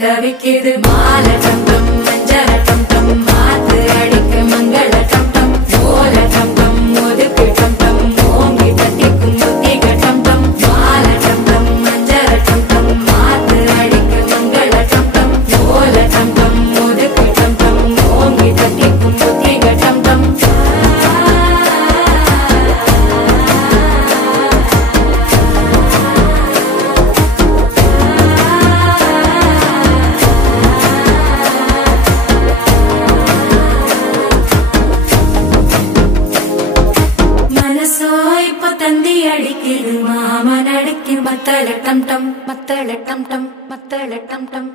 தவிக்குது மாலை டம் டம் மஞ்சள டம் டம் மாத்து அடிக்க மங்கள டம் டம் ஓல டம் டம் ஒதுக்கு டம் டம் ஓங்கி தட்டிக்கும் புத்திக டம் டம் மாலை டம் டம் மஞ்சள டம் டம் மாத்து அடிக்க மங்கள டம் டம் ஓல டம் டம் ஒதுக்கு டம் டம் ஓங்கி தட்டிக்கும் புத்திக டம் டம் தந்தி அடிக்குது மாமன் அடிக்கு மத்தள டம் டம் மத்தள டம் டம் மத்தள டம் டம்